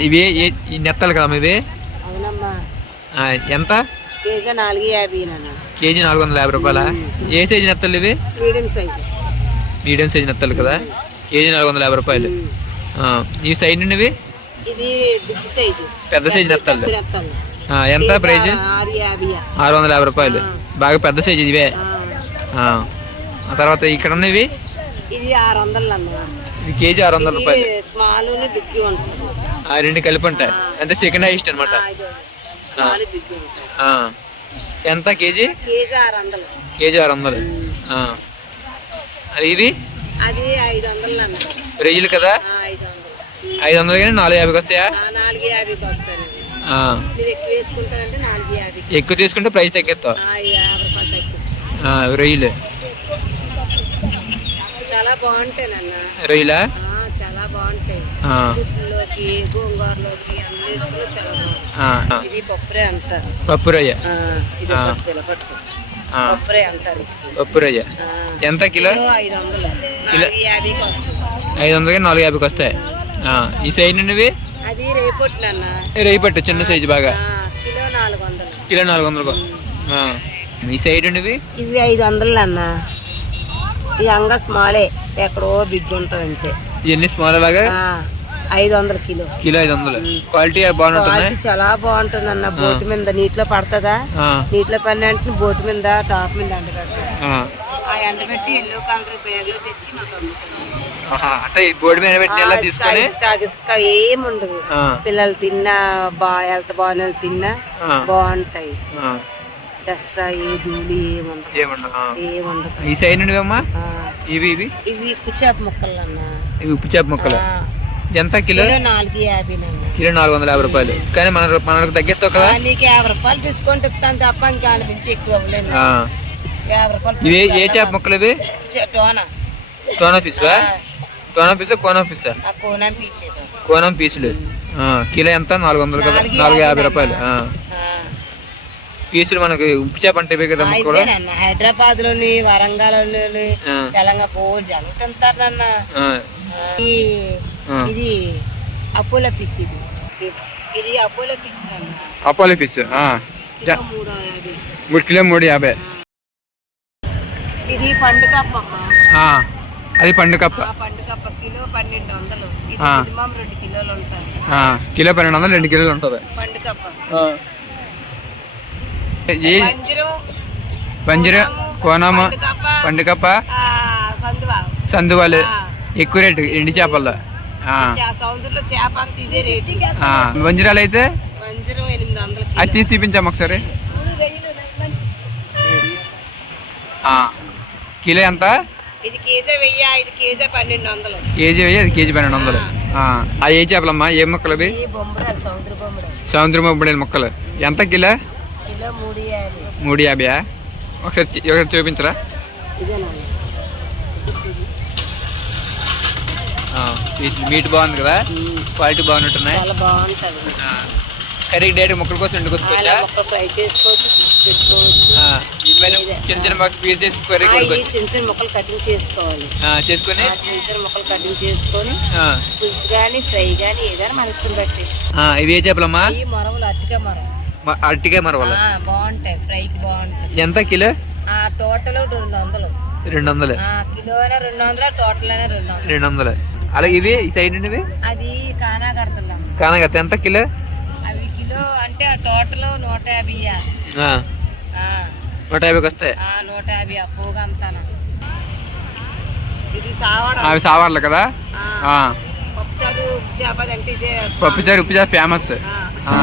ఇవి ఈ నెత్తలు కదా ఆ, ఎంత? కేజీ నాలుగు యాభై కేజీ నాలుగు వందల యాభై రూపాయల? ఏ సైజు నెత్తలు ఇవి మీడియం సైజు. మీడియం సైజు నెత్తలు కదా? కేజీ నాలుగు వందల యాభై రూపాయలు. ఈ సైడ్ నుండి ఇది సైజు. పెద్ద సైజు నెత్తలు. ఎంత ప్రైజ్? ఆరు వందల యాభై రూపాయలు. బాగా పెద్ద సైజు ఇవే. ఆ. తర్వాత ఇక్కడ ఉన్నవి ఇది ఆరు వందలు కేజీ ఆరు వందల రూపాయలు. స్మాల్ దిగ్గి ఉంటుంది. ఆ రెండు కలిపి ఉంటాయి అంటే చికెన్ హైస్ట్ అనమాట ఎంత కేజీ? కేజీ ఆరు వందలు. అది ఇది? అది ఐదు వందలు కదా? ఐదు వందలు. కానీ నాలుగు యాభైకి వస్తాయా? ఎక్కువ తీసుకుంటే ప్రైస్ తగ్గిస్తావు. రొయ్యలు. చాలా బాగుంటాయి నాన్న. రొయ్యలా? గోంగూరలోకి అన్ని వేసుకుని చాలా. ఇది పప్పురే అంటారు. పప్పు రొయ్య ఇది పట్టుకో. పప్పురే అంటారు రొయ్య ఎంత కిలో? ఐదు వందలు. నాలుగు యాభైకి వస్తుంది ఐదు వందలు కానీ నాలుగు యాభైకి వస్తాయి. ఈ సైడ్ నుండి అది రేపొట్టు నాన్న. చిన్న సైజు బాగా. కిలో నాలుగు వందలు. కిలో నాలుగు వందలకు. ఈ సైడ్ నుండి ఇవి ఐదు వందలు అన్న ఈ అంగ స్మాలే. ఎక్కడో బిగ్ ఉంటుంది అంతే ఇవన్నీ స్మాల్ లాగా? ఆ, ఐదు వందల కిలో. కిలో ఐదు వందలు. క్వాలిటీ క్వాలిటీ చాలా బాగుంటుంది అన్న బోటు మీద నీటిలో పడుతుందా? నీటిలో పడిన అంటే బోటు మీద టాప్ మీద ఎండబెడతారు ఆ. ఆ ఎండబెట్టి ఎల్లో కలర్ బ్యాగులు తెచ్చి మాకు అంటే బోర్డు మీద పెట్టి తీసుకొని? ఇసుక, ఏం ఉండదు పిల్లలు తిన్నా బా హెల్త్ బాగున్న తిన్నా బాగుంటాయి. డస్ట్ ఏ ధూళి ఏముండదు. ఏముండదు ఈ సైడ్ ఇవి ఇవి? ఇవి కుచాప ముక్కలు అన్న ఇవి ఉప్పు చేప ముక్కలు. ఎంత కిలో? కిలో నాలుగు యాభై కిలో నాలుగు వందల యాభై రూపాయలు. కానీ మన మనకు తగ్గిస్తావు కదా నీకు యాభై రూపాయలు డిస్కౌంట్ ఇస్తాను తప్ప ఇంకా అనిపించి ఎక్కువ. యాభై రూపాయలు ఏ చేప ముక్కలు చే- టోనా. కోనా ఫిష్ కోనా ఫిష్ కోనా ఫిష్ కోనా పీసేసాం కోనం పీసులు. కిలో ఎంత? నాలుగు వందలు కదా? నాలుగు యాభై రూపాయలు. పీసులు మనకి ఉప్పు చేప అంటే కదా అయితేనన్న హైదరాబాద్లోని వరంగల్ తెలంగాణ పోల్ జనం తింటారు. ఇది అపోలో ఫిష్ ఇది. ఇది అపోలో ఫిష్ అపోలో ఫిష్ మూడు కిలో మూడు యాభై. ఇది పండు కప్ప అది పండు కప్ప ఆ పండు కప్ప కిలో పన్నెండు వందలు. రెండు కిలోలు ఉంటుంది. కిలో పన్నెండు వందలు రెండు కిలోలు ఉంటుంది. పండు కప్ప పంజరం కోనము పండు కప్ప పండు కప్ప ఆ, సందువా. సందువాలు. ఎక్కువ రేటు ఎండి చేపల్లో. సముద్రంలో చేప అంత ఇదే రేటు. ఆ, వంజరాలు అయితే ఎనిమిది అది తీసి చూపించాము ఒకసారి. ఆ, కిలో ఎంత? ఇది కేజీ వెయ్యి ఇది కేజీ పన్నెండు వందలు. కేజీ వెయ్యి అది కేజీ పన్నెండు వందలు. ఆ. ఆ. ఏ చేపలమ్మా? ఏ మొక్కలు అవి? సముద్ర బొబ్బడేలు మొక్కలు. ఎంత కిలో? కిలో మూడు యాభై. ఒకసారి ఒకసారి చూపించరా ఇదేనండి ఆ, పీసులు మీట్ బాగుంది కదా? క్వాలిటీ బాగున్నట్టున్నాయి. చాలా బాగుంటుంది. ఆ, కర్రీ డైరెక్ట్ ముక్కల కోసం మొక్కలు ఫ్రై చేసుకోవచ్చు చిన్న చిన్న పీస్ చేసి కర్రీ కొనుక్కోవచ్చు చిన్న చిన్న ముక్కలు కటింగ్ చేసుకోవాలి. చేసుకొని? చిన్న చిన్న ముక్కలు కటింగ్ చేసుకొని పులుసు కానీ ఫ్రై కానీ ఏదైనా మన ఇష్టం బట్టి. ఇవి ఏ చేపలమ్మా? ఈ మొరవలు అతిగా మొరం మ- అరటికాయ మరవల? ఆ, బాగుంటాయి ఫ్రైకి బాగుంటాయి. ఎంత కిలో? టోటల్ రెండు వందలు. రెండు వందలు. కిలో అయినా రెండు వందలు టోటల్ రెండు వందలు. అలా ఇది ఈ సైడ్ ఇది? అది కానాగడతలం కానాగడత ఎంత కిలో? అవి కిలో అంటే టోటల్ నూట యాభై నూట యాభైకి వస్తాయి? నూట యాభై అప్పుగా అంతానా. అవి సావార్లు కదా? పప్పు చారు ఉప్పు చారు ఫేమస్ ఆ.